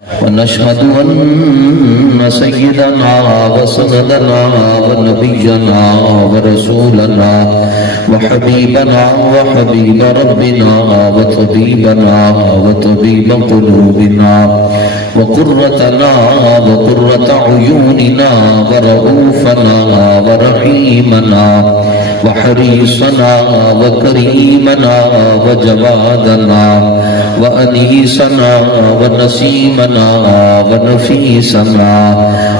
ونشهد أن سيدنا وسندنا ونبينا ورسولنا وحبيبنا وحبيب ربنا وطبيبنا وطبيب قلوبنا وقرتنا وقرة عيوننا ورؤوفنا ورحيمنا وحريصنا وكريمنا وجوادنا وأنيسنا ونسيمنا ونفيسنا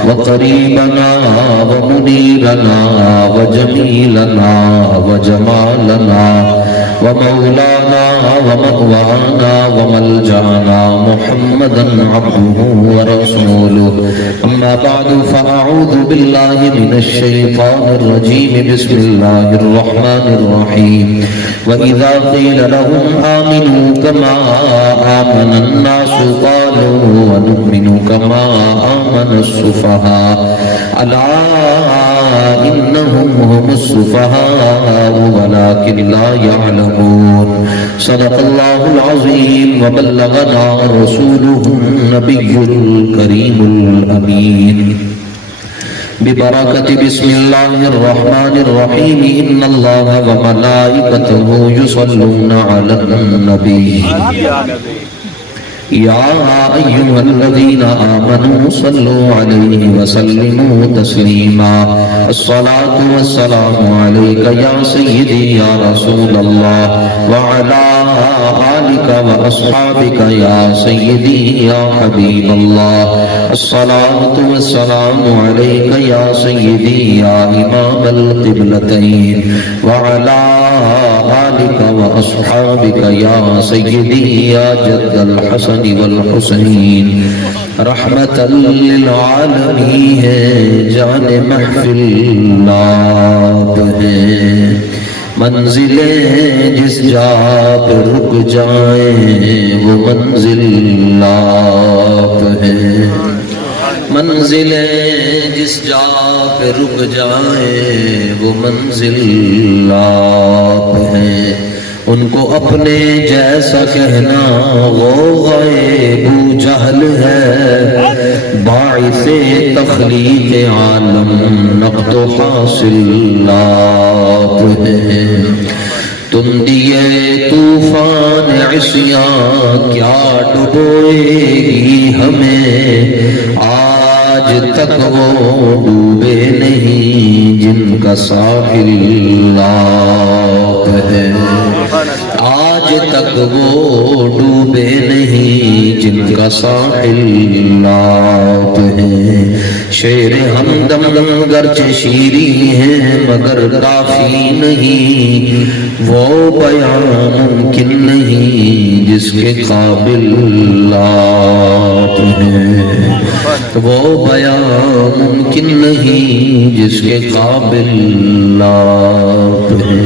وقريبنا ومنيرنا وجميلنا وجمالنا ومولانا ومأوانا وملجأنا محمدا عبده ورسوله. أما بعد فأعوذ بالله من الشيطان الرجيم. بسم الله الرحمن الرحيم. وإذا قيل لهم آمنوا كما آمن الناس قالوا ونؤمن كما آمن السفهاء ألا إنهم هم السفهاء ولكن لا يعلمون. صدق الله العظيم وبلغنا رسوله النبي الكريم الأمين. ببركة بسم الله الرحمن الرحيم. إن الله وملائكته يصلون على النبي يا أيها الذين آمنوا صلوا عليه وسلموا تسليما. الصلاة والسلام عليك يا سيدي يا رسول الله وعلى آلك وأصحابك يا سيدي يا حبيب الله. الصلاة والسلام عليك يا سيدي يا إمام القبلتين وعلى آلك وأصحابك يا سيدي يا جد الحسن والحسین. رحمت للعالمین ہے جان محفل ناب ہے. منزلیں جس جا پہ رک جائیں وہ منزل ناب ہے. منزلیں جس جا پہ رک جائیں وہ منزل ناب ہے. ان کو اپنے جیسا کہنا غوغائے بو جہل ہے. باعث تخلیق عالم نقد و حاصلات ہے. تم دیے طوفان عصیاں کیا ڈبوئے گی ہمیں. آج تک وہ ڈوبے نہیں جن کا ساحل لاپ ہے. آج تک وہ ڈوبے نہیں جن کا ساحل لاپ ہے. شعر ہمدم گرچہ شیریں ہیں مگر کافی نہیں. وہ بیان ممکن نہیں جس کے قابل لاپ ہے. وہ بیان ممکن نہیں جس کے قابل لاپ ہے.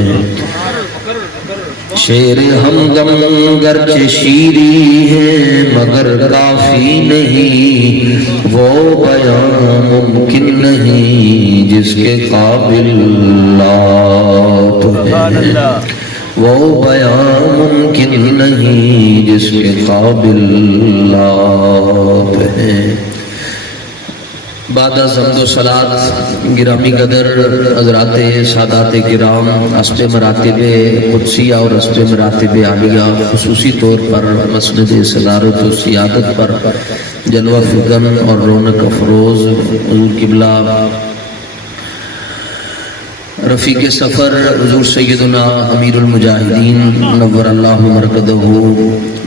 شعر ہمدم گرچہ شیریں ہے مگر کافی نہیں. وہ بیان ممکن نہیں جس کے قابل لاپ ہے. وہ بیان ممکن نہیں جس کے قابل لاپ ہے. بعد از حمد و صلات گرامی قدر حضرات سادات کرام اسب مراتب قدسیہ اور اسب مراتب عالیہ خصوصی طور پر مسند صدارت و سیادت پر جلوہ فکن اور رونق افروز حضور قبلہ رفیق سفر حضور سیدنا امیر المجاہدین نور اللہ مرکزہ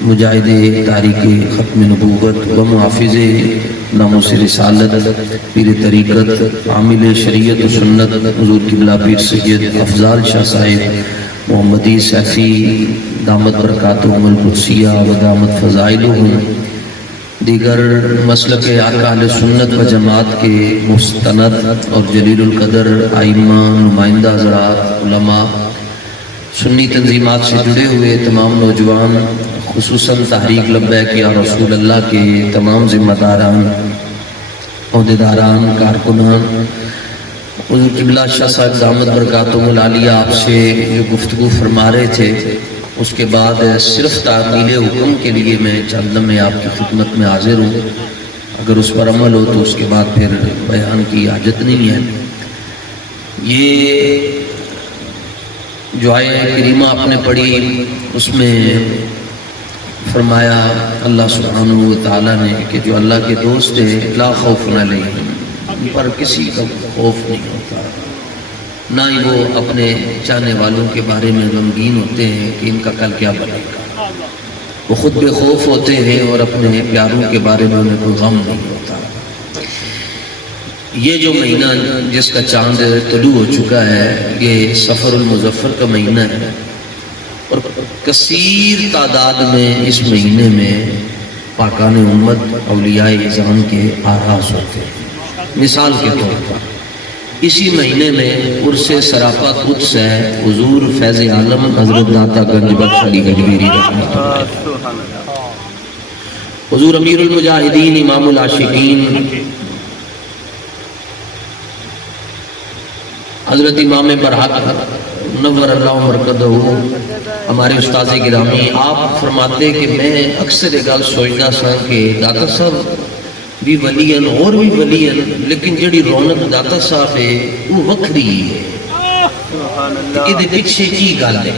مجاہد تاریخ ختم نبوت و محافظ ناموس رسالت پیر طریقت عامل شریعت و سنت حضور قبلہ پیر سید افضال شاہ صاحب محمدی سیفی دامت برکاتہم القدسیہ و دامت فضائلہم. دیگر مسلک آقا اہل سنت و جماعت کے مستند اور جلیل القدر ائمہ نمائندہ حضرات علماء سنی تنظیمات سے جڑے ہوئے تمام نوجوان خصوصاً تحریک لبیک یا رسول اللہ کے تمام ذمہ داران عہدیداران کارکنان. حضور قبلہ شاہ صاحب دامت برکاتہم العالیہ آپ سے جو گفتگو فرما رہے تھے اس کے بعد صرف تعمیل حکم کے لیے میں چند لمحے آپ کی خدمت میں حاضر ہوں، اگر اس پر عمل ہو تو اس کے بعد پھر بیان کی حاجت نہیں ہے۔ یہ جو آیہ کریمہ آپ نے پڑھی اس میں فرمایا اللہ سبحانہ و تعالیٰ نے کہ جو اللہ کے دوست ہیں لا خوف علیہم، ان پر کسی کا خوف نہیں ہوتا، نہ ہی وہ اپنے چاہنے والوں کے بارے میں غمگین ہوتے ہیں کہ ان کا کل کیا بنے گا، وہ خود بے خوف ہوتے ہیں اور اپنے پیاروں کے بارے میں انہیں کوئی غم نہیں ہوتا۔ یہ جو مہینہ جس کا چاند طلوع ہو چکا ہے یہ سفر المظفر کا مہینہ ہے، اور کثیر تعداد میں اس مہینے میں پاکان امت اولیاء اعظام کے آراز ہوتے ہیں۔ مثال کے طور پر اسی مہینے میں عرس سراپا قدس ہے حضور فیض عالم حضرت داتا گنج بخش علی گجویری رحمۃ اللہ علیہ، حضور امیر المجاہدین امام العاشقین حضرت امام برحق نور اللہ مرکزہ ہمارے استاد گرامی، آپ فرماتے کہ میں اکثر ایک گل سوچتا سا کہ داتا صاحب بھی ولی ہیں اور بھی ولی ہیں، لیکن جڑی رونق داتا صاحب ہے وہ وکری ہے، یہ پیچھے کی گل ہے؟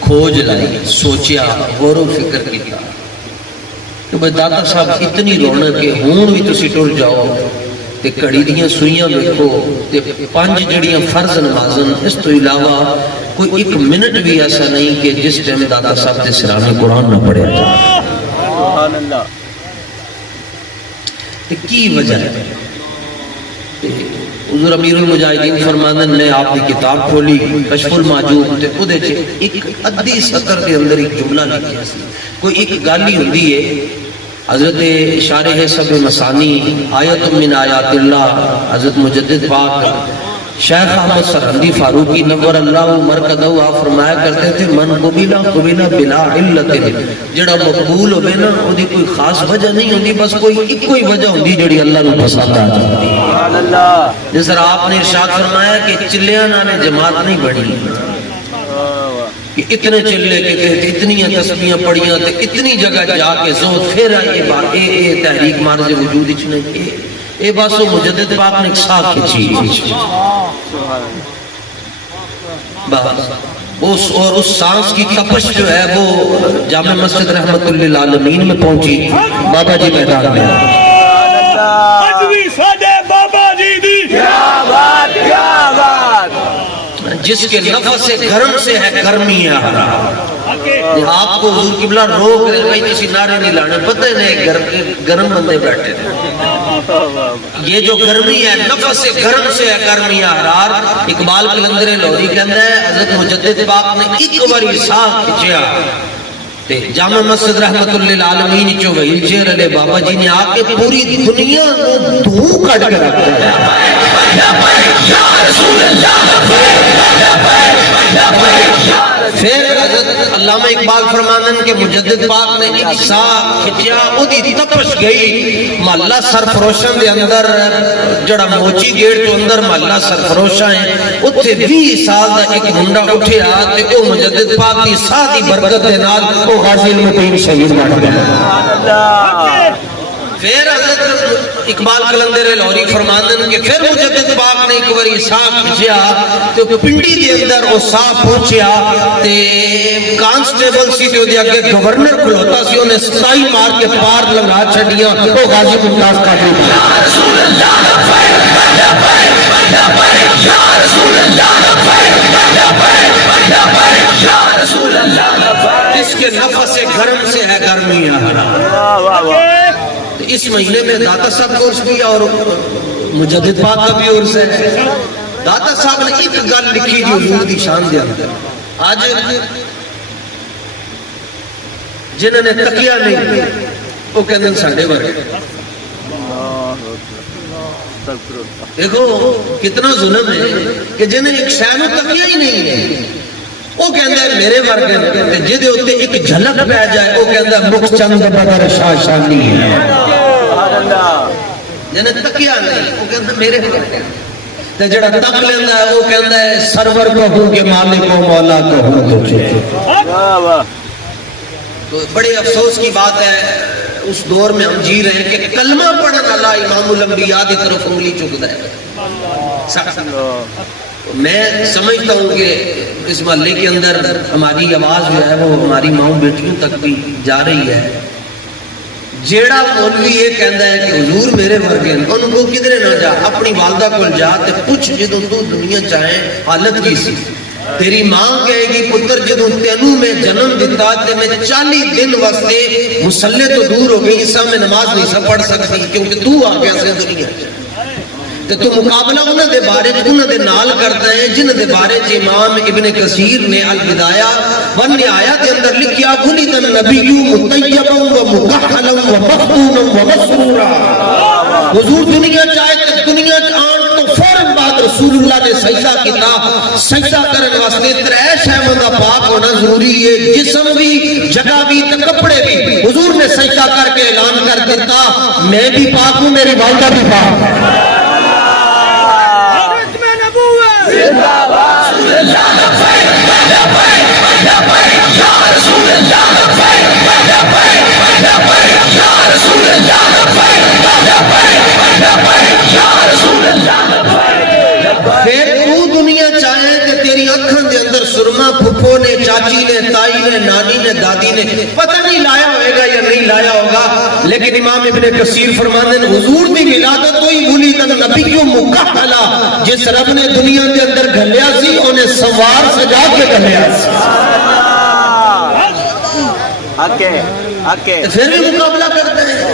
کھوج لائی، سوچیا، غور و فکر کیا کہ بھائی داتا صاحب اتنی رونق ہے، ہون بھی تسی ٹر جاؤ تے کڑی دیاں سوئیاں دیکھو تے 5 جڑیاں فرض نمازن، اس تو علاوہ کوئی ایک منٹ بھی ایسا نہیں کہ جس ٹائم داتا صاحب تے سرانے قرآن نہ پڑھے جائے۔ سبحان اللہ۔ کی وجہ ہے؟ حضور امیر المجاہدین فرماندن نے آپ کی کتاب کھولی کشف المحجوب تے اودے چ ایک ادھی سطر دے اندر ایک جملہ لکھیا سی، کوئی ایک گل ہی ہوندی ہے، حضرت شارح سب مسانی آیت من آیات اللہ حضرت مجدد پاک شیخ احمد سرحندی فاروقی نور اللہ مرکزہ آپ فرمایا کرتے تھے من قبیلہ قبیلہ بلا علت، جڑا مقبول ہوئے نا وہ دی کوئی خاص وجہ نہیں ہوندی، بس کوئی کوئی وجہ ہوندی جڑی اللہ نے پسند آ جاتی۔ جس طرح آپ نے ارشاد فرمایا کہ چلیاں نالے جماعت نہیں بڑھی، کہ اتنے چلے کے تھے، اتنی تسبیحاں پڑھیاں تے اتنی جگہ جا کے زود پھر آئیے بات اے تحریک مارز وجود اچھنے اے بس وہ مجدد پاک نے ایک ساتھ کھچی بس، اور اس سانس کی تپش جو ہے وہ جامع مسجد رحمت للعالمین میں پہنچی، بابا جی میدان میں جس کے نفس گرم سے ہے گرمی ہے آپ کو حضور قبلہ روک رہے بھائی کسی نعرے نہیں لانے، پتہ نہیں گرم بندے بیٹھے یہ جو گرمی ہے نفس گرم سے ہے گرمی حرار۔ اقبال قلندر لاہوری کہتا ہے حضرت مجدد پاک نے ایک باری سانس کھچیا تے جامع مسجد رحمت للعالمین چو وہیل شیر علیہ بابا جی نے آ کے پوری دنیا کو دھو کٹ کے رکھ دیا۔ پھر حضرت علامہ اقبال فرمانن کے مجدد پاک نے ایک سا کھچیا اودی تپش گئی محلہ سرفروشاں دے اندر، جڑا موچی گیٹ تو اندر محلہ سرفروشاں ہیں، اتھے 20 سال دا ایک منڈا اٹھے آتے او مجدد پاک دی ساتھی برکت دے نال او غازی المتین شہید بن گیا۔ پھر حضرت اقبال قلندر لاہوری فرماندن کہ پھر مجدد پاک نے ایک باری سانپ کھچیا تو پنڈی دے اندر وہ سانپ پہنچیا تے کانسٹیبل سی تے دے اگے گورنر کھلوتا سی، انہیں ستائی مار کے پار لنگا چھڑیاں وہ غازی ممتاز قادری یا رسول اللہ یا رسول اللہ، جس کے نفس گرم سے ہے گرمی ہے۔ اس مہینے میں داتا صاحب کا عرس بھی اور مجدد پاک کا بھی عرس ہے۔ داتا صاحب نے ایک گل لکھی جو حضور دی شان دے اندر، آج جنہوں نے تکیہ نہیں وہ کہتے ہیں ساڑھے ورگے، دیکھو کتنا ظلم ہے کہ جنہیں ایک شاہ میں تکیہ ہی نہیں ہے وہ کہندہ ہے میرے ورگے، جدے ہوتے ایک جھلک پہ جائے وہ کہندہ ہے مکس چند بدر شاہ شانی ہے، جنہیں تکیہ نہیں وہ کہندہ میرے ورگے۔ تے جڑا تک لینا ہے وہ کہندا ہے سرور کہوں کہ مالک و مولا کہوں تجھے. تو بڑے افسوس کی بات ہے اس دور میں ہم جی رہے ہیں کہ کلمہ پڑھن والا امام الانبیاء کی طرف انگلی چکتا ہے. میں سمجھتا ہوں کہ اس محلے کے اندر ہماری آواز جو ہے وہ ہماری ماؤں بیٹیوں تک بھی جا رہی ہے. جیڑا مولوی یہ کہندا ہے کہ حضور میرے ورگے ان کو کدھر نہ جا, اپنی والدہ کو جا تے پوچھ جدوں تو دنیا چاہے حالت کی سی. تیری ماں کہے گی پتر جدوں تینوں میں جنم دیتا تے میں 40 دن واسطے مصلے تو دور ہو گئی سا میں نماز نہیں سا پڑھ سکتی کیونکہ تو آ گیا سے دنیا تے تو مقابلہ انہاں دے بارے انہاں دے نال کرتا ہے جنہاں دے بارے امام ابن کثیر نے البدایہ والنہایہ دے اندر لکھیا ولد النبی مطیبا و مکحلا و مختونا و مسرورا. حضور دنیا چاہے تے دنیا آن تو فوراً بعد رسول اللہ نے سجدہ کیتا. سجدہ کرن واسطے 3 شیواں دا پاک ہونا ضروری ہے, جسم بھی, جگہ بھی تے کپڑے بھی. حضور نے سجدہ کر کے اعلان کر دیتا میں بھی پاک ہوں میری والدہ بھی پاک ہے. پھر تو دنیا چاہے کہ تیری اکھن دے اندر سرما پھپھو نے, چاچی نے, تائی نے, نانی نے, دادی نے پتہ نہیں لایا ہوئے گا یا نہیں لایا ہوگا, لیکن امام ابن کثیر فرماتے ہیں حضور دی ولادت ہوئی ولد النبی مکحلا, جس رب نے دنیا دے اندر گھلیا سی انہیں سوار سجا کے گھلیا سی. پھر بھی مقابلہ کرتے ہیں.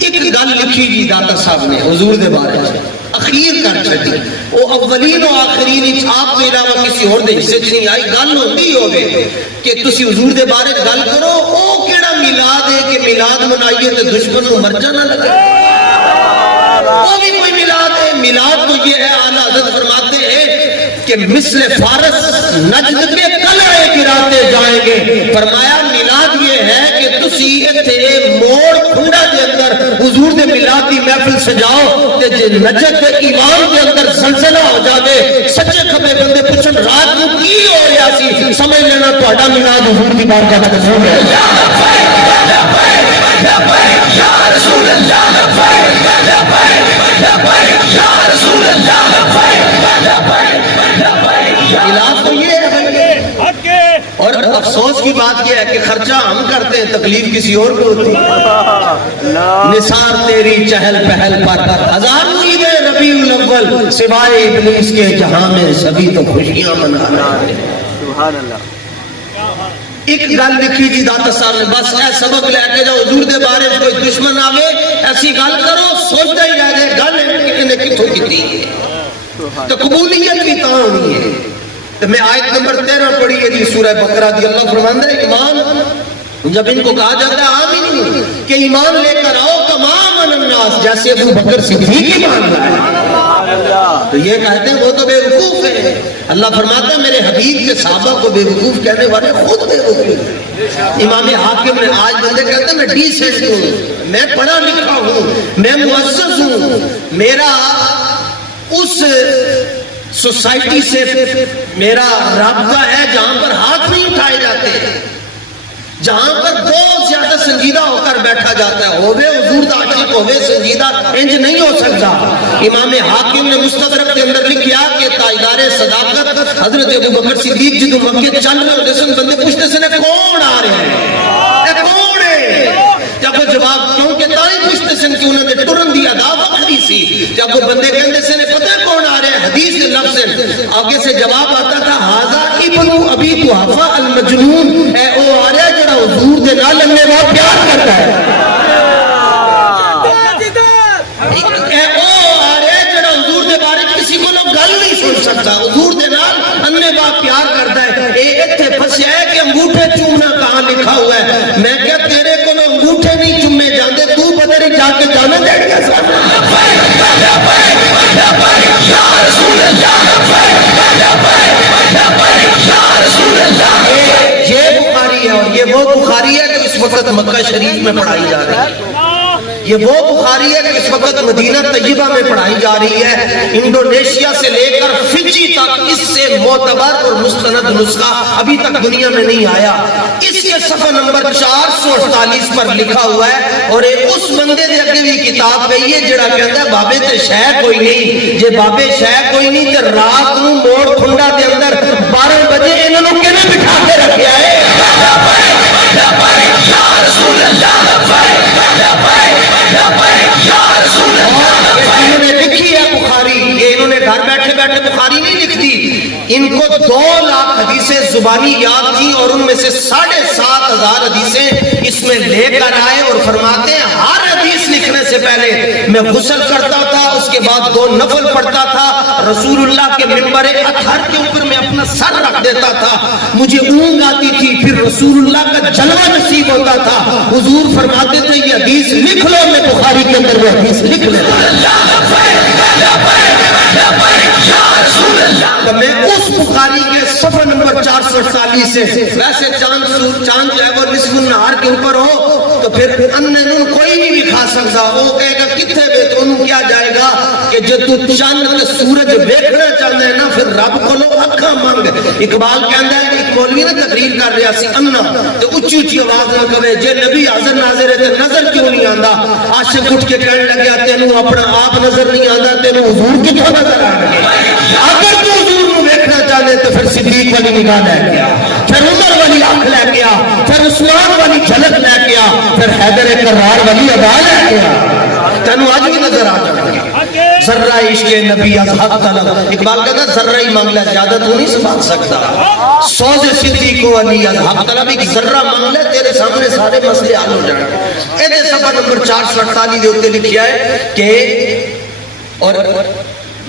ایک گل لکھی جی داتا صاحب نے حضور دے بارے میں اخیر کر چھٹی, وہ اولین و آخرین آپ کے علاوہ کسی اور دے حصے نہیں آئی. گل ہوندی ہوگی کہ تسی حضور دے بارے گل کرو او کیڑا میلاد ہے کہ میلاد منائیے تے دشمن کو مر جانا لگے, وہ بھی کوئی میلاد ہے. میلاد تو یہ ہے اعلیٰ حضرت فرماتے ہیں کہ مثل فارس نجد کے قلعے گراتے جائیں گے. فرمایا میلاد یہ ہے کہ تسی ایتھے موڑ کھنڈا دے اندر حضور دے میلاد دی محفل سجاؤ تے جے نجد دے ایمان دے اندر زلزلہ ہو جاوے, سچے کھبے بندے پوچھن رات کو کی ہو رہا سی, سمجھ لینا تہاڈا میلاد حضور دی بارگاہ تک پہنچ گیا. یا رسول اللہ علاج تو یہ ہے. اور افسوس کی بات یہ ہے کہ خرچہ ہم کرتے ہیں, تکلیف کسی اور کو ہوتی ہے. نثار تیری چہل پہل پر ہزاروں عید ربیع الاول سوائے ابلیس کے جہاں میں سبھی تو خوشیاں منا رہے ہیں. سبحان اللہ. ایک گل لکھی جی داتا صاحب نے, بس اے سبق لے کے جاؤ حضور دے بارے کوئی دشمن آوے ایسی گل کرو سوچتا ہی رہ جائے گل نے کتوں کی تو قبولیت بھی کہاں ہونی ہے. تو میں آیت نمبر 13 پڑھی ہے جی سورہ بقرہ دی. اللہ فرماتا ہے ایمان جب ان کو کہا جاتا ہے آمین کہ ایمان لے کر آؤ تمام الناس, جیسے ابو بکر صدیق ایمان لائے تو یہ کہتے ہیں وہ تو بے وقوف ہے. اللہ فرماتا ہے میرے حبیب کے صحابہ کو بے وقوف کہنے والے خود بے وقوف ہیں. امام حاکم نے آج بندے کہتے ہیں میں ڈیسنٹ ہوں, میں پڑھا لکھا ہوں, میں معزز ہوں, میرا اس سوسائٹی سے میرا رابطہ ہے جہاں پر ہاتھ نہیں اٹھائے جاتے, جہاں پر بہت زیادہ سنجیدہ ہو کر بیٹھا جاتا ہے. ہوئے حضور دا عاشق ہوئے سنجیدہ انج نہیں ہو سکتا. امام حاکم نے مستدرک کے اندر لکھیا کہ تاجدار صداقت حضرت ابو بکر صدیق جدو مکے چل رہے ہوتے سن بندے پوچھتے سے کون آ رہے ہیں, اے کون ہے, جب وہ جواب کیوں کہ تائی پوچھتے سن کہ انہوں نے ٹرن دی ادا وقتی سی. جب وہ بندے کہتے سے پتہ ہے کون آ رہے ہیں, حدیث کے لفظ سے آگے سے جواب آتا تھا حاذا ابن ابی قحافہ المجنون, اے او آ رہا ہے جڑا حضور دے نال لگنے والا پیار کرتا ہے. اے او آ رہا ہے جڑا حضور دے بارے کسی کو گل نہیں سن سکتا, حضور دے نال اننے باپ پیار کرتا ہے. اے ایتھے پھسیا ہے کہ انگوٹھے چومنا کہاں لکھا ہوا ہے. میں کہا تیرے کو انگوٹھے نہیں چومے جاندے, تو پتہ نہیں جا کے جانا دے گا ساتھ. یہ بخاری ہے اور یہ وہ بخاری ہے جو اس وقت مکہ شریف میں پڑھائی جا رہی ہے. یہ وہ بخاری ہے کہ اس وقت مدینہ طیبہ میں پڑھائی جا رہی ہے، انڈونیشیا سے لے کر فجی تک اس سے معتبر اور مستند نسخہ ابھی تک دنیا میں نہیں آیا۔ اس کے صفحہ نمبر 448 پر لکھا ہوا ہے، اور اس بندے دے اگے بھی کتاب پئی ہے جڑا کہتا ہے بابے تے شے کوئی نہیں، جے بابے شے کوئی نہیں تے رات نو موڑ کھنڈا دے اندر 12 بجے انہاں نو کیویں بٹھا کے رکھیا ہے؟ انہوں نے لکھی ہے بخاری، یہ انہوں نے گھر بیٹھے بیٹھے بخاری نہیں لکھ دی، ان کو 2 لاکھ حدیثیں زبانی یاد تھی، اور ان میں سے 7,500 حدیثیں اس میں لے کر آئے، اور فرماتے ہیں ہر حدیث لکھنے سے پہلے میں غسل کرتا تھا، اس کے بعد 2 نفل پڑھتا تھا، رسول اللہ کے منبر اطہر کے اوپر میں اپنا سر رکھ دیتا تھا، مجھے اونگ آتی تھی، پھر رسول اللہ کا جلوہ نصیب ہوتا تھا، حضور فرماتے تھے یہ حدیث لکھ لو، میں بخاری کے اندر وہ حدیث لکھ لیتا تو میں اس بخاری کے صفحہ نمبر 448 سے، ویسے چاند جو ہے وہ نصف النہار کے اوپر ہو تو پھر انہوں کوئی نہیں بھی کھا سکتا، وہ کہے گا کتنے بے تو انہوں کیا جائے گا کہ جو تو چاند تے سورج دیکھنا چاہتا ہے نا پھر رب کو لو اکھا مانگ۔ اقبال کہندا ہے کہ ایک مولوی نے تقریر کر رہا سی انا تے اونچی اونچی آواز نہ کہے جے نبی حاضر ناظر ہے تے نظر کیوں نہیں آندا؟ عاشق اٹھ کے کہنے لگا تینوں اپنا آپ نظر نہیں آندا، تینوں حضور کتوں نظر آ گے؟ اگر تو حضور نو دیکھنا چاہتے تو پھر صدیق والی نگاہ لے گیا، پھر عمر والی آنکھ لے گیا، پھر عثمان والی جھلک لے گیا، پھر حیدر کرار والی ادا لے گیا، تینوں آج بھی نظر آ جائے گا۔ ذرہ عشق نبی از حق طلب، اقبال کہتا ہے ذرہ ہی مانگ لے زیادہ تو نہیں سنبھال سکتا، سوز صدیق و علی از حق طلب، ایک ذرہ مانگ لے تیرے سامنے سارے مسئلے حل ہو جائیں۔ ایدے صفحہ نمبر 448 دے ہوتے لکھیا ہے کہ اور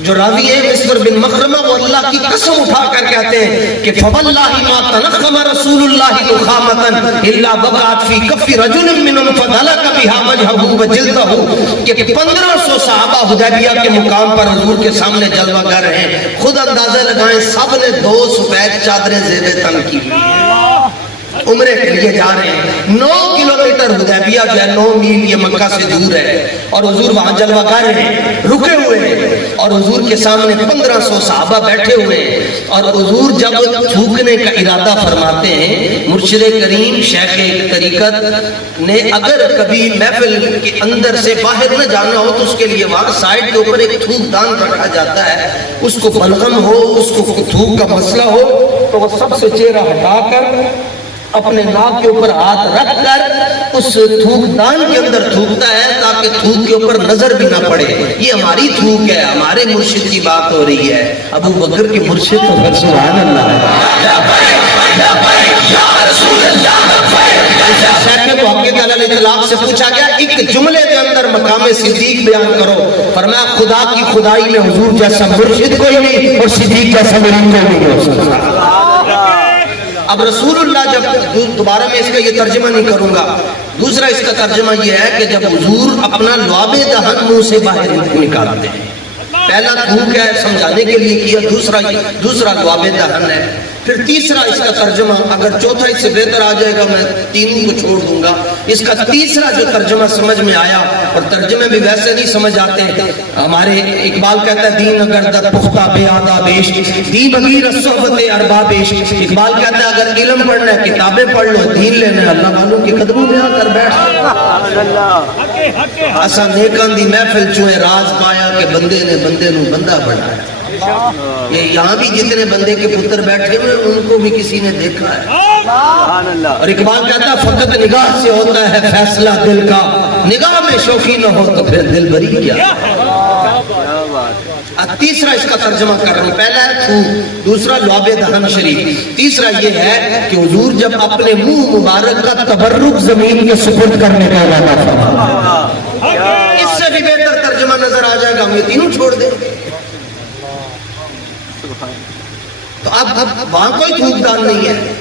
جو راوی ہے مسور بن مخرمہ وہ اللہ کی قسم اٹھا کر کہتے ہیں کہ فواللہ ما تنخم رسول اللہ نخامتا الا وقعت فی کف رجل منهم فدلک بها وجهه وجلده کہ 1500 صحابہ حدیبیہ کے مقام پر حضور کے سامنے جلوہ گر ہیں، خود اندازہ لگائیں سب نے 2 سفید چادریں زیب تن کی عمرے کے لیے جا رہے ہیں، 9 کلومیٹر حدیبیہ جو ہے 9 میل یہ مکہ سے دور ہے، اور حضور وہاں جلوہ گر ہیں، رکے ہوئے ہیں، اور حضور کے سامنے 1500 صحابہ بیٹھے ہوئے ہیں، اور حضور جب تھوکنے کا ارادہ فرماتے ہیں، مرشد کریم شیخ طریقت نے اگر کبھی محفل کے اندر سے باہر نہ جانا ہو تو اس کے لیے وہاں سائڈ کے اوپر ایک تھوک دان رکھا جاتا ہے، اس کو بلغم ہو، اس کو تھوک کا مسئلہ ہو تو وہ سب سے چہرہ ہٹا کر اپنے ناک کے اوپر ہاتھ رکھ کر اس تھوک دان کے اندر تھوکتا ہے تاکہ تھوک کے اوپر نظر بھی نہ پڑے۔ یہ ہماری تھوک ہے، ہمارے مرشد کی بات ہو رہی ہے، ابو بکر کے مرشد تو پھر سبحان اللہ ہے۔ شیخ محقق علی الاطلاق سے پوچھا گیا ایک جملے کے اندر مقام صدیق بیان کرو، فرمایا خدا کی خدائی میں حضور جیسا مرشد کوئی نہیں اور صدیق جیسا مرید کوئی نہیں ہو سکتا۔ اب رسول اللہ جب دوبارہ میں اس کا یہ ترجمہ نہیں کروں گا، دوسرا اس کا ترجمہ یہ ہے کہ جب حضور اپنا لعاب دہن منہ سے باہر نکالتے ہیں، پہلا تھوک ہے سمجھانے کے لیے کیا، دوسرا لعاب دہن ہے، پھر تیسرا اس کا ترجمہ اگر چوتھا اس سے بہتر آ جائے گا میں تینوں کو چھوڑ دوں گا، اس کا تیسرا جو ترجمہ سمجھ میں آیا، اور ترجمے بھی ویسے نہیں سمجھ آتے، ہمارے اقبال کہتا ہے دین اگر در پختہ بے آدابیش دی بغیر صحبت اربابیش، اقبال کہتا ہے اگر علم پڑھنا ہے کتابیں پڑھ لو، دین لینا ہے اللہ والوں کے قدموں میں آ کر بیٹھ۔ ایسا نیکان دی محفل چوئے راز پایا کہ بندے نے بندے نو بندہ بنایا۔ یہ یہاں بھی جتنے بندے کے پتر بیٹھے ہوئے ان کو بھی کسی نے دیکھا ہے، اور اقبال کہتا ہے فقط نگاہ سے ہوتا ہے فیصلہ دل کا، نگاہ میں شوخی نہ ہو تو پھر دل بری کیا۔ تیسرا اس کا ترجمہ کر رہا ہوں، پہلا ہے تھوک، دوسرا لعاب دہن شریف، تیسرا یہ ہے کہ حضور جب اپنے منہ مبارک کا تبرک زمین کے سپرد کرنے کا ارادہ فرمایا، اس سے بھی بہتر ترجمہ نظر آ جائے گا، ہم یہ تینوں چھوڑ دیں۔ تو اب وہاں کوئی تھوک دان نہیں ہے،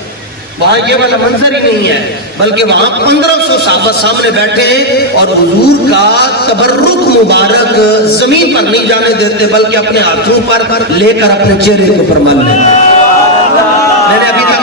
وہاں یہ والا منظر ہی نہیں ہے، بلکہ وہاں 1500 صحابہ سامنے بیٹھے ہیں اور حضور کا تبرک مبارک زمین پر نہیں جانے دیتے بلکہ اپنے ہاتھوں پر لے کر اپنے چہرے کے اوپر مل لیتے۔ میں نے ابھی تک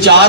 4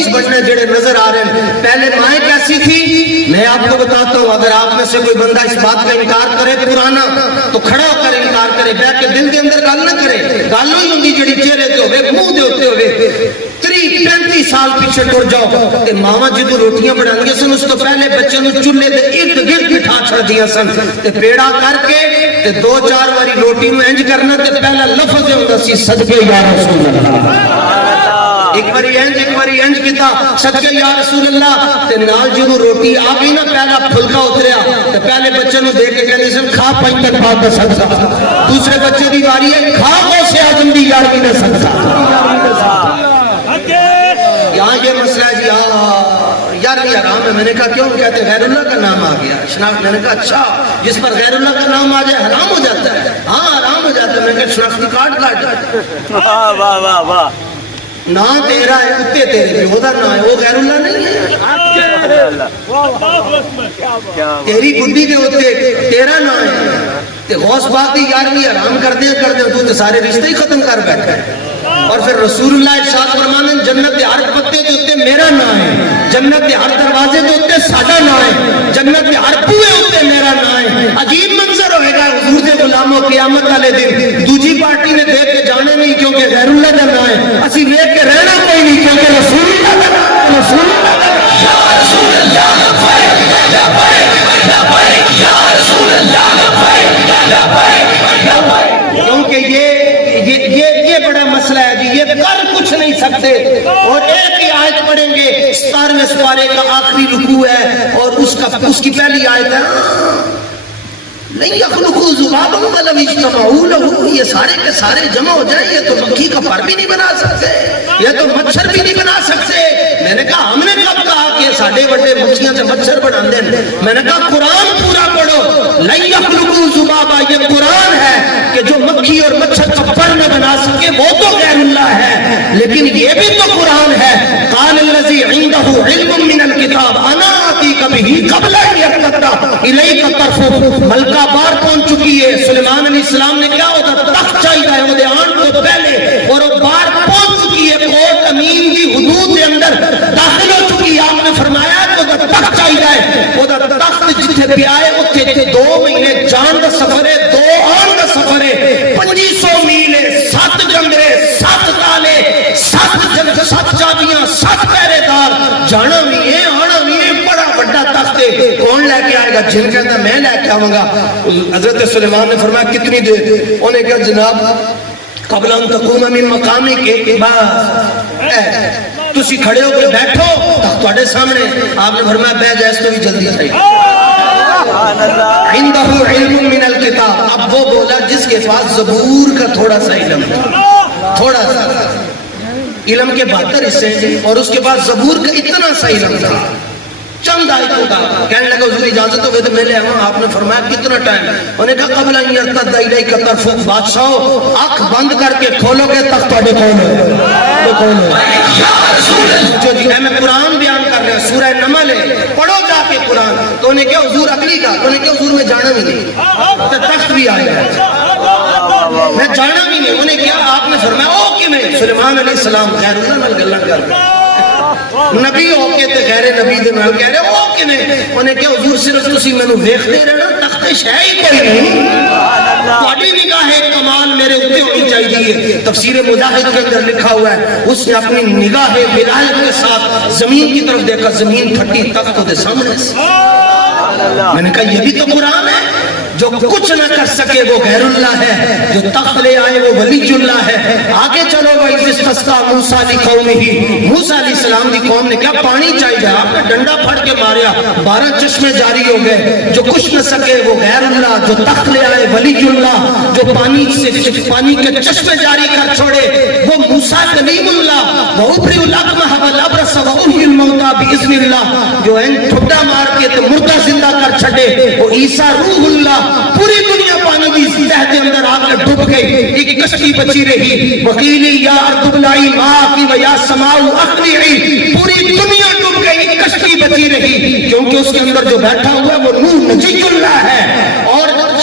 چیز بننے جڑے نظر آ رہے ہیں. پہلے مائیں کیسی تھی میں آپ کو بتاتا ہوں. اگر آپ میں سے کوئی بندہ اس بات کا انکار کرے پرانا تو کھڑا ہو کر انکار کرے, بیٹھ کے دل کے اندر گل نہ کرے. گل ہی ہوندی جڑی چہرے تے ہوے منہ دے اوتے ہوے. 30-35 سال پیچھے ٹر جاؤ تے ماواں جدوں روٹیاں بناندیاں سن اس تو پہلے بچے نوں چولہے دے ارد گرد بٹھا چھڑدیاں سن تے پیڑا کر کے تے 2-4 واری روٹی نوں انج کرنا تے پہلا لفظ ہوندا سی صدقے یا رسول اللہ. ایک باری انج کیتا صدقے یا رسول اللہ تے نال جدوں روٹی آ گئی نا پہلا پھلکا اتریا تے پہلے بچے نوں دیکھ کے کہندے سن کھا 5 تک پاک دا صدقہ. دوسرے بچے دی واری ہے کھا غوث اعظم دی 11ویں دا صدقہ. یہاں یہ مسئلہ ہے جی یار یہ حرام ہے. میں نے کہا کیوں؟ کہتے غیر اللہ کا نام آ گیا شناخت. میں نے کہا اچھا جس پر غیر اللہ کا نام آ جائے حرام ہو جاتا ہے؟ ہاں حرام ہو جاتا ہے. میں نے کہا شناختی کارڈ کاٹ. واہ واہ واہ واہ. نہ تیرا ہے کتے تیرے پہ ادھر نہ ہے وہ غیر اللہ نہیں ہے. تیری گڈی کے ہوتے تیرا نہ ہے. غوث بات ہی 11ویں حرام کر دیں تو تے سارے رشتے ہی ختم کر بیٹھا ہے. اور پھر رسول اللہ ارشاد فرمانے جنت کے ہر پتے کے اوتے میرا نام ہے, جنت کے ہر دروازے کے اوتے ساڈا نام ہے, جنت کے ہر بوئے اوتے میرا نام ہے. عجیب منظر ہوئے گا حضور دے غلاموں قیامت والے دن. دوجی پارٹی نے دیکھ کے جانے نہیں کیونکہ غیر اللہ کا نام ہے, اسی دیکھ کے رہنا کوئی نہیں کیونکہ رسول اللہ کا نام. رسول اللہ کا نام یا رسول اللہ لبیک لبیک یا رسول اللہ لبیک. کیونکہ یہ بڑا مسئلہ ہے جی. یہ کر کچھ نہیں سکتے. اور ایک ہی آیت پڑھیں گے 17ویں سپارے کا آخری رکوع ہے اور اس کی پہلی آیت ہے نہیں یخلقوا ذبابا ولو اجتمعوا له. یہ سارے کے سارے جمع ہو جائیں یہ تو مکھی کا پر بھی نہیں بنا سکتے, یہ تو مچھر بھی نہیں بنا سکتے. میں نے کہا ہم نے کب کہا کہ ساڈے بڑے مکھیاں سے مچھر بنا دیں؟ میں نے کہا قرآن پورا پڑھو. لن یخلقوا ذبابا یہ قرآن ہے کہ جو مکھی اور مچھر کا پر نہ بنا سکے وہ تو غیر اللہ ہے. لیکن یہ بھی تو قرآن ہے. قال الذی عنده علم من الکتاب انا آتیک به قبل ان یرتد الیک طرفک. ملکہ بار پہنچ چکی ہے. سلیمان علیہ السلام نے کیا ہوتا تخت چاہیے ہے وہ آن کو پہلے اور وہ بار پہنچ چکی ہے. کوٹ امین کی حدود کے اندر داخل ہو چکی ہے. آپ نے فرمایا کہ وہ تخت چاہیے ہے. وہ تخت جتنے پہ آئے اتنے 2 مہینے جان کا سفر ہے, 2 آن کا سفر ہے, 2500 میل ہے, 7 جنگرے, 7 تالے, 7 چابیاں, 7 پہرے دار. جانا بھی ہے آنا بھی ہے. بڑا بڑا تخت ہے. کون لے کے آئے گا؟ جن کہتا میں لے کے آؤں گا. حضرت سلیمان نے فرمایا کتنی دیر؟ انہوں نے کہا جناب قبل ان تقوم من مقامک کے بعد تسی کھڑے ہو کے بیٹھو تواڈے سامنے. آپ نے فرمایا بیٹھ جائے اس تو بھی جلدی چاہیے. عنده علم من الکتاب. اب وہ بولا جس کے پاس زبور کا تھوڑا سا علم تھا, تھوڑا سا علم کے 72 حصے اور اس کے بعد زبور کا اتنا سا علم تھا چند آیتوں کا. کہنے لگا حضور اجازت ہوگی تو میں لے آؤں. آپ نے فرمایا کتنا ٹائم؟ انہوں نے کہا قبل ان یرتد الیک طرفک. بادشاہ آنکھ بند کر کے کھولو گے تخت تواڈے کون ہے یا رسول اللہ. جو جی میں قرآن بیان کر رہا ہوں سورہ نمل ہے, پڑھو جا کے قرآن. تو انہوں نے کہا حضور اگلی کا. انہوں نے کہا حضور میں جانا بھی نہیں تو تخت بھی آئے گا میں جانا بھی نہیں. انہوں نے کہا آپ نے فرمایا او کہ میں سلیمان علیہ السلام غیر اللہ نال گلاں کر رہے نبی ہو کے تے غیر نبی دے نال کہہ رہے او کہ نہیں. انہیں کہا حضور صرف تسی مینوں ویکھدے رہنا, تخت شے ہی کوئی نہیں. تہاڈی نگاہ کمال میرے اوپر ہونی چاہیے. تفسیر مجاہد کے اندر لکھا ہوا ہے اس نے اپنی نگاہ ولایت کے ساتھ زمین کی طرف دیکھا, زمین پھٹی, تخت دے سامنے سے. میں نے کہا یہ بھی تو قرآن ہے. جو کچھ نہ کر سکے وہ غیر اللہ ہے, جو تخت لے آئے وہ ولی اللہ ہے. آگے چلو وَإِذِ اسْتَسْقَىٰ مُوسَىٰ لِقَوْمِهِ. موسیٰ علیہ السلام کی قوم نے کیا پانی چاہیے, آپ نے ڈنڈا پھڑ کے ماریا, 12 چشمے جاری ہو گئے. جو کچھ نہ سکے وہ غیر اللہ, جو تخت لے آئے ولی اللہ, جو پانی کے چشمے جاری کر چھوڑے وہ موسیٰ کلیم اللہ. وَأُبْرِئُ الْأَكْمَحَ وَالْأَبْرَصَ وَأُحْيِي الْمَوْتَىٰ بِإِذْنِ اللَّهِ. جو ٹھڈا مار کے تو مردہ زندہ کر چھڑے وہ عیسیٰ روح اللہ. پوری دنیا پانی کی تہ کے اندر آ کر ڈوب گئی, ایک کشتی بچی رہی. وقیلی یا ارض ابلعی ماءکی و یا سماء اقلعی. پوری دنیا ڈوب گئی, ایک کشتی بچی رہی کیونکہ اس کے اندر جو بیٹھا ہوا ہے وہ نور نجی اللہ ہے. اور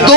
2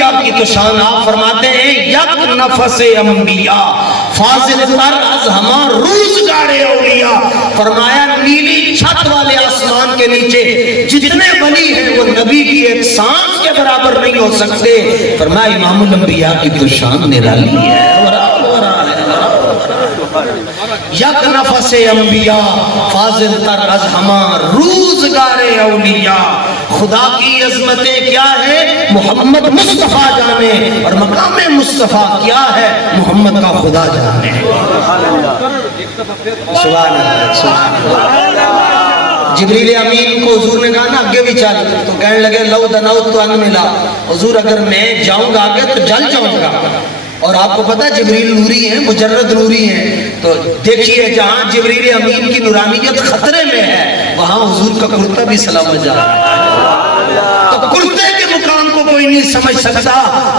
انبیاء کی تو شان آپ فرماتے ہیں یک نفس انبیاء فاضل تر از ہمار روزگار اولیاء. فرمایا نیلی چھت والے آسمان کے نیچے جتنے ولی ہیں وہ نبی کی ایک سانس کے برابر نہیں ہو سکتے. فرمایا امام الانبیاء کی تو شان نرالی ہے. یک نفس انبیاء فاضل تر از ہمار روزگار اولیاء. خدا کی عظمتیں کیا ہے محمد مصطفیٰ جانے, اور مقام مصطفیٰ کیا ہے محمد کا خدا جانے. سبحان اللہ, سبحان اللہ. جبریل امین کو حضور نے کہا نا آگے بھی چل, تو کہنے لگے لو دنوت تو ان ملا. حضور اگر میں جاؤں گا آگے تو جل جاؤں گا. اور آپ کو پتا جبریل نوری ہیں, مجرد نوری ہیں. تو دیکھیے جہاں جبریل امین کی نورانیت خطرے میں ہے وہاں حضور کا کرتا بھی سلامت جا رہا ہے. تو کرتے کے مقام کو کوئی نہیں سمجھ سکتا,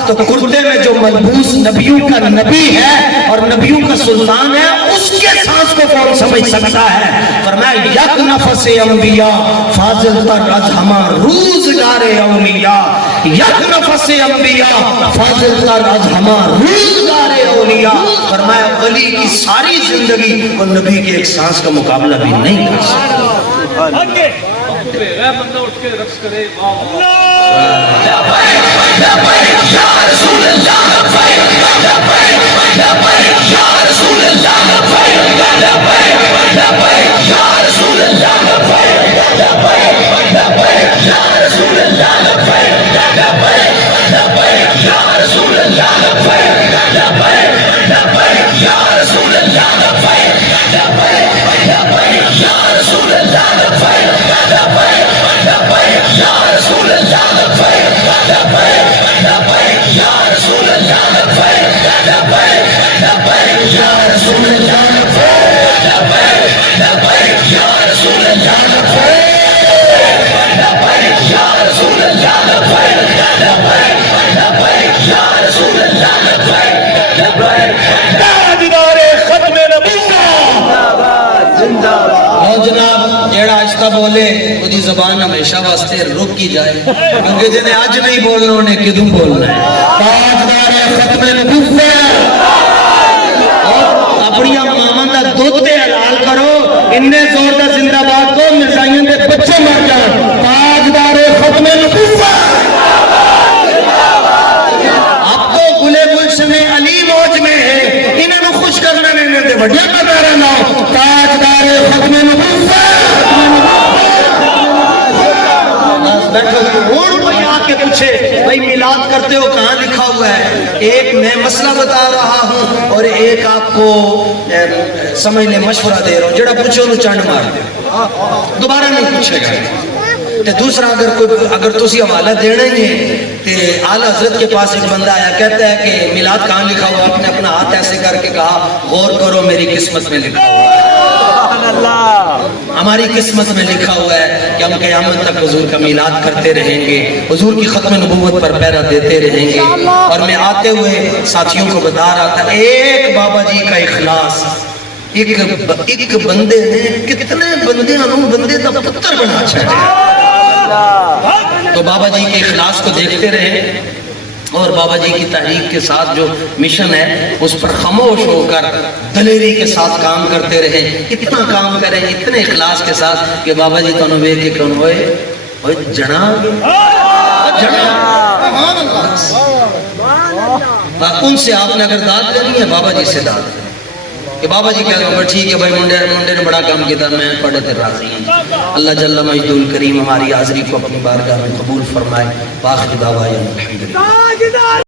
تو کرتے میں جو ملبوس نبیوں کا نبی ہے اور نبیوں کا سلطان ہے اس کے سانس کو کون سمجھ سکتا ہے. فرمایا یک نفس انبیاء فاضل تر از ہمار روزگار اولیاء. یک نفس انبیاء فاضل تر از ہمار روزگار اولیاء. فرمایا ولی کی ساری زندگی اور نبی کے ایک سانس کا مقابلہ بھی نہیں کر سکتا. بندہ اٹھ کے رقص کرے. بولے وہی زبان ہمیشہ واسطے رک کی جائے, کیونکہ جنہیں آج نہیں بولنا انہیں کدوں بولنا ہے. تاجدار ختم نبوت اپنی ماما دا دودھ تے حلال کرو, انہیں زور دا زندہ باد کو مرزائیوں دے بچے مر جاؤ. تاجدار ختم نبوت اب تو گلے گلشن علی موج میں ہے, انہیں خوش کرنے نے دے وڈیا کا نعرہ لاؤ. تاجدار ختم نبوت کوئی آ کے پوچھے بھائی میلاد کرتے ہو کہاں لکھا ہوا ہے, ایک میں مسئلہ بتا رہا ہوں اور ایک آپ کو سمجھ لے مشورہ دے رہا ہوں. جڑا پوچھو انہوں چانڈ مار دے, دوبارہ نہیں پوچھے گا. تے دوسرا اگر تسی حوالہ دینا ہی ہے تے اعلی حضرت کے پاس ایک بندہ آیا, کہتا ہے کہ میلاد کہاں لکھا ہوا. آپ نے اپنا ہاتھ ایسے کر کے کہا غور کرو میری قسمت میں لکھا ہوا ہے, ہماری قسمت میں لکھا ہوا ہے کہ ہم قیامت تک حضور کا میلاد کرتے رہیں گے, حضور کی ختم نبوت پر پہرا دیتے رہیں گے. اور میں آتے ہوئے ساتھیوں کو بتا رہا تھا ایک بابا جی کا اخلاص, ایک بندے نے کتنے بندے دا پتر بنا چھڑا. تو بابا جی کے اخلاص کو دیکھتے رہے اور بابا جی کی تحریک کے ساتھ جو مشن ہے اس پر خاموش ہو کر دلیری کے ساتھ کام کرتے رہے. اتنا کام کریں اتنے اخلاص کے ساتھ کہ بابا جی تو نوے کے کون ہوئے جناب ان سے آپ نے اگر داد لینی ہے بابا جی سے داد کہ بابا جی کہہ دو ٹھیک ہے بھائی منڈے نے بڑا کام کیا, میں پڑھے تے راضی ہیں. اللہ جل مجد الکریم ہماری حاضری کو اپنی بارگاہ میں قبول فرمائے. باخر دعوانا الحمدللہ.